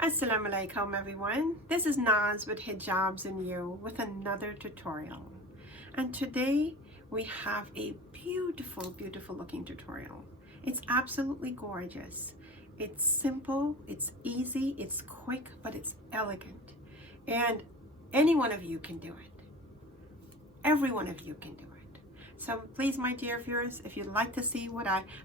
𝗙𝗏𝗪 everyone. This is Naz with Hijabz&You with another tutorial. And today we have a beautiful looking tutorial. It's absolutely gorgeous. It's simple, it's easy, it's quick, but it's elegant. And any one of you can do it. Every one of you can do it. So please, my dear viewers, if you'd like to see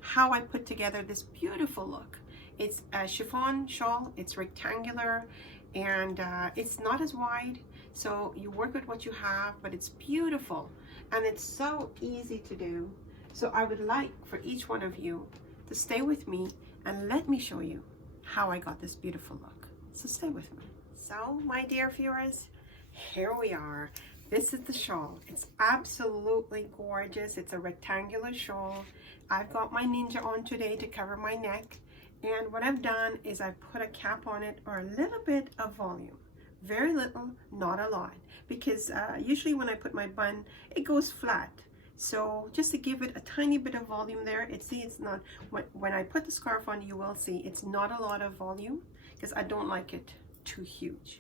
how I put together this beautiful look, it's a chiffon shawl. It's rectangular and it's not as wide, so you work with what you have, but it's beautiful and it's so easy to do. So I would like for each one of you to stay with me and let me show you how I got this beautiful look. So stay with me. So my dear viewers, here we are. This is the shawl. It's absolutely gorgeous. It's a rectangular shawl. I've got my ninja on today to cover my neck. And what I've done is I put a cap on it, or a little bit of volume. Very little, not a lot. Because usually when I put my bun, it goes flat. So just to give it a tiny bit of volume there, it's not, when I put the scarf on, you will see it's not a lot of volume, because I don't like it too huge.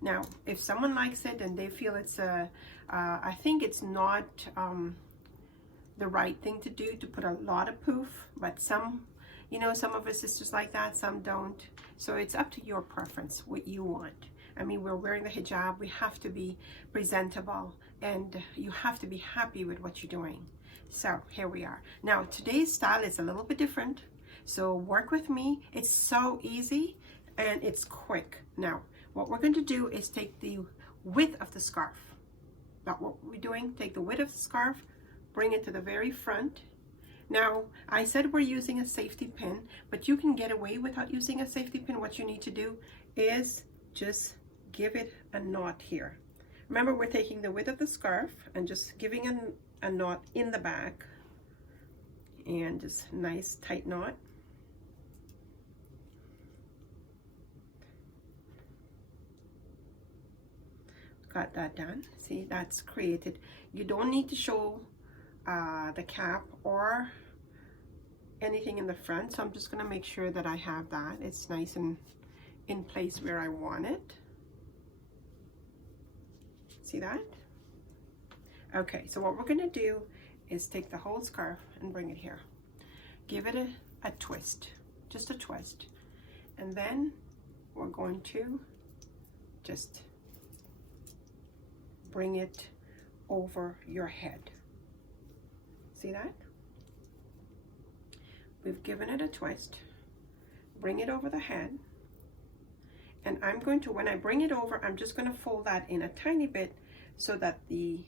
Now, if someone likes it and they feel it's I think it's not the right thing to do, to put a lot of poof, but some of our sisters like that, some don't. So it's up to your preference, what you want. I mean, we're wearing the hijab, we have to be presentable, and you have to be happy with what you're doing. So here we are. Now, today's style is a little bit different, so work with me. It's so easy and it's quick. Now, what we're going to do is take the width of the scarf. That's what we're doing. Take the width of the scarf, bring it to the very front. Now, I said we're using a safety pin, but you can get away without using a safety pin. What you need to do is just give it a knot here. Remember, we're taking the width of the scarf and just giving a knot in the back, and just nice tight knot. Got that done. See, that's created. You don't need to show the cap or anything in the front, so I'm just going to make sure that I have that. It's nice and in place where I want it. See that? Okay, so what we're going to do is take the whole scarf and bring it here. Give it a twist, just a twist, and then we're going to just bring it over your head. See that? We've given it a twist. Bring it over the head. And I'm going to, when I bring it over, I'm just going to fold that in a tiny bit so that the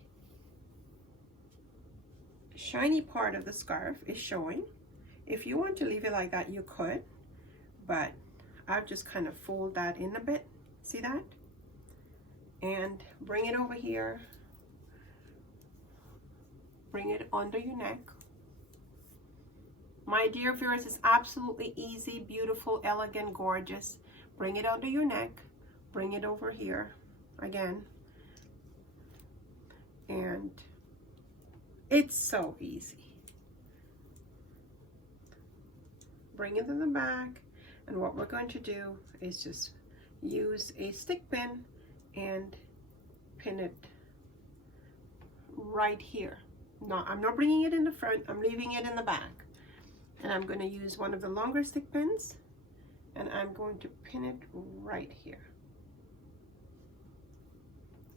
shiny part of the scarf is showing. If you want to leave it like that, you could, but I've just kind of fold that in a bit. See that? And bring it over here. Bring it under your neck. My dear viewers, it's absolutely easy, beautiful, elegant, gorgeous. Bring it under your neck. Bring it over here again. And it's so easy. Bring it in the back. And what we're going to do is just use a stick pin and pin it right here. No, I'm not bringing it in the front, I'm leaving it in the back. And I'm going to use one of the longer stick pins, and I'm going to pin it right here.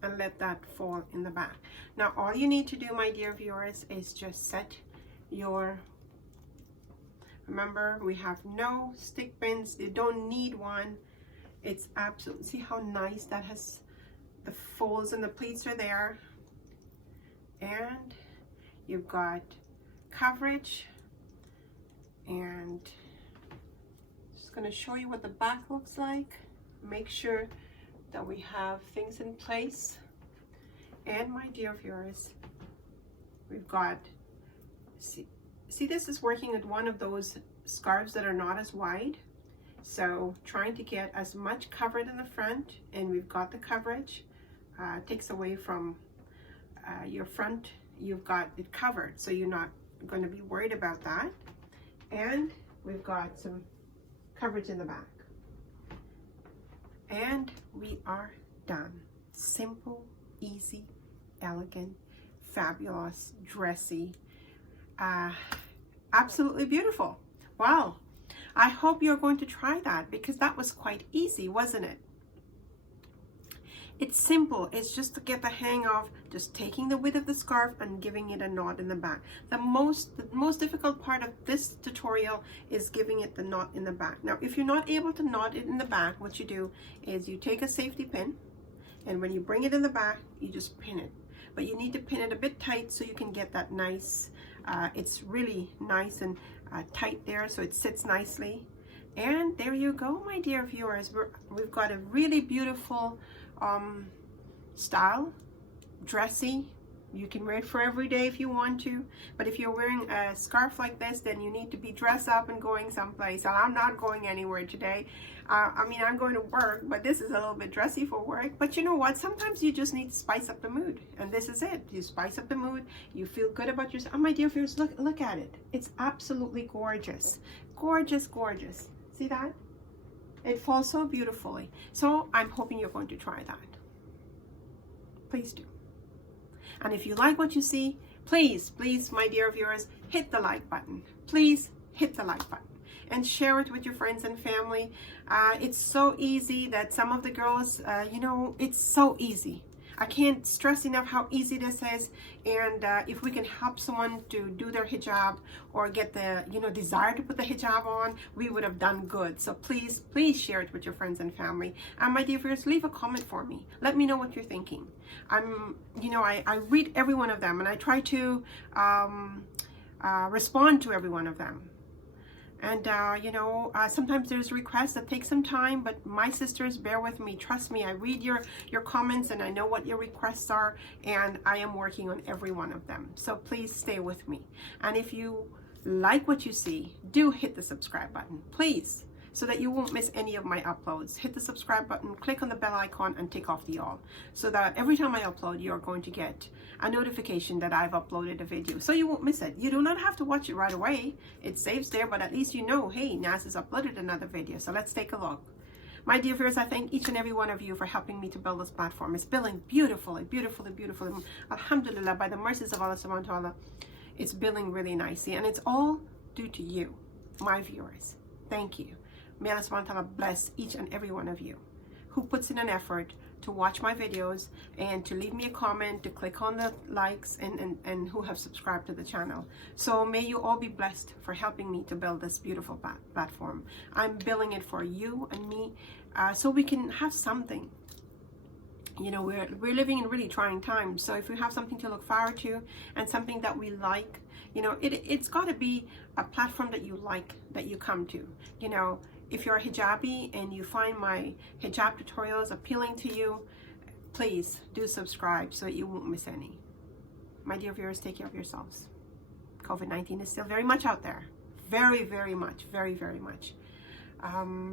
And let that fall in the back. Now, all you need to do, my dear viewers, is just set your, remember, we have no stick pins, you don't need one. It's absolutely, see how nice that has, the folds and the pleats are there. And you've got coverage, and just going to show you what the back looks like. Make sure that we have things in place. And my dear viewers, we've got, see this is working with one of those scarves that are not as wide. So trying to get as much covered in the front, and we've got the coverage. Takes away from your front, you've got it covered, so you're not going to be worried about that. And we've got some coverage in the back. And we are done. Simple, easy, elegant, fabulous, dressy, absolutely beautiful. Wow. I hope you're going to try that, because that was quite easy, wasn't it? It's simple. It's just to get the hang of just taking the width of the scarf and giving it a knot in the back. The most difficult part of this tutorial is giving it the knot in the back. Now, if you're not able to knot it in the back, what you do is you take a safety pin, and when you bring it in the back, you just pin it. But you need to pin it a bit tight so you can get that nice, it's really nice and tight there, so it sits nicely. And there you go, my dear viewers. We've got a really beautiful style, dressy. You can wear it for every day if you want to, but if you're wearing a scarf like this, then you need to be dressed up and going someplace. And I'm not going anywhere today. I mean, I'm going to work, but this is a little bit dressy for work. But you know what? Sometimes you just need to spice up the mood, and this is it. You spice up the mood. You feel good about yourself. Oh, my dear viewers, look at it. It's absolutely gorgeous, gorgeous, gorgeous. See that? It falls so beautifully. So I'm hoping you're going to try that. Please do. And if you like what you see, please, my dear viewers, hit the like button. Please hit the like button and share it with your friends and family. It's so easy that some of the girls, you know, it's so easy. I can't stress enough how easy this is. And if we can help someone to do their hijab or get the, you know, desire to put the hijab on, we would have done good. So please share it with your friends and family. And my dear viewers, leave a comment for me. Let me know what you're thinking. You know, I read every one of them, and I try to respond to every one of them. And, you know, sometimes there's requests that take some time, but my sisters, bear with me. Trust me, I read your comments, and I know what your requests are, and I am working on every one of them. So please stay with me. And if you like what you see, do hit the subscribe button, please, so that you won't miss any of my uploads. Hit the subscribe button, click on the bell icon, and tick off the all, so that every time I upload, you're going to get a notification that I've uploaded a video, so you won't miss it. You do not have to watch it right away. It saves there, but at least you know, hey, Naz has uploaded another video. So let's take a look. My dear viewers, I thank each and every one of you for helping me to build this platform. It's building beautifully, beautifully, beautifully. Alhamdulillah, by the mercies of Allah subhanahu wa ta'ala, it's building really nicely, and it's all due to you, my viewers. Thank you. May Allah subhanahu wa ta'ala bless each and every one of you who puts in an effort to watch my videos and to leave me a comment, to click on the likes, and who have subscribed to the channel. So may you all be blessed for helping me to build this beautiful platform. I'm building it for you and me, so we can have something. You know, we're living in really trying times, so if we have something to look forward to and something that we like, you know, it's got to be a platform that you like, that you come to. You know, if you're a hijabi and you find my hijab tutorials appealing to you, please do subscribe so that you won't miss any. My dear viewers, take care of yourselves. COVID-19 is still very much out there. Very, very much. Very, very much.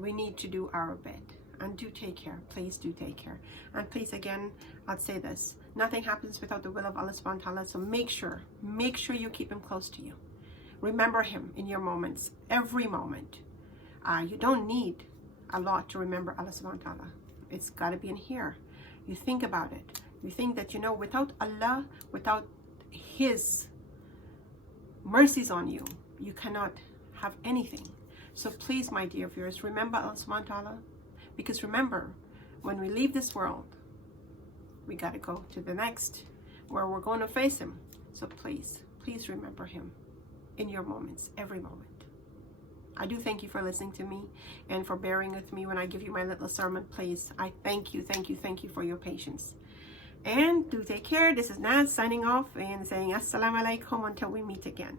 We need to do our bit. And do take care. Please do take care. And please, again, I'll say this. Nothing happens without the will of Allah subhanahu wa ta'ala. So make sure you keep him close to you. Remember him in your moments, every moment. You don't need a lot to remember Allah subhanahu wa ta'ala. It's got to be in here. You think about it. You think that, you know, without Allah, without his mercies on you, you cannot have anything. So please, my dear viewers, remember Allah subhanahu wa ta'ala. Because remember, when we leave this world, we got to go to the next, where we're going to face him. So please remember him in your moments, every moment. I do thank you for listening to me and for bearing with me when I give you my little sermon. Please, I thank you for your patience. And do take care. This is Naz signing off and saying Assalamu alaikum until we meet again.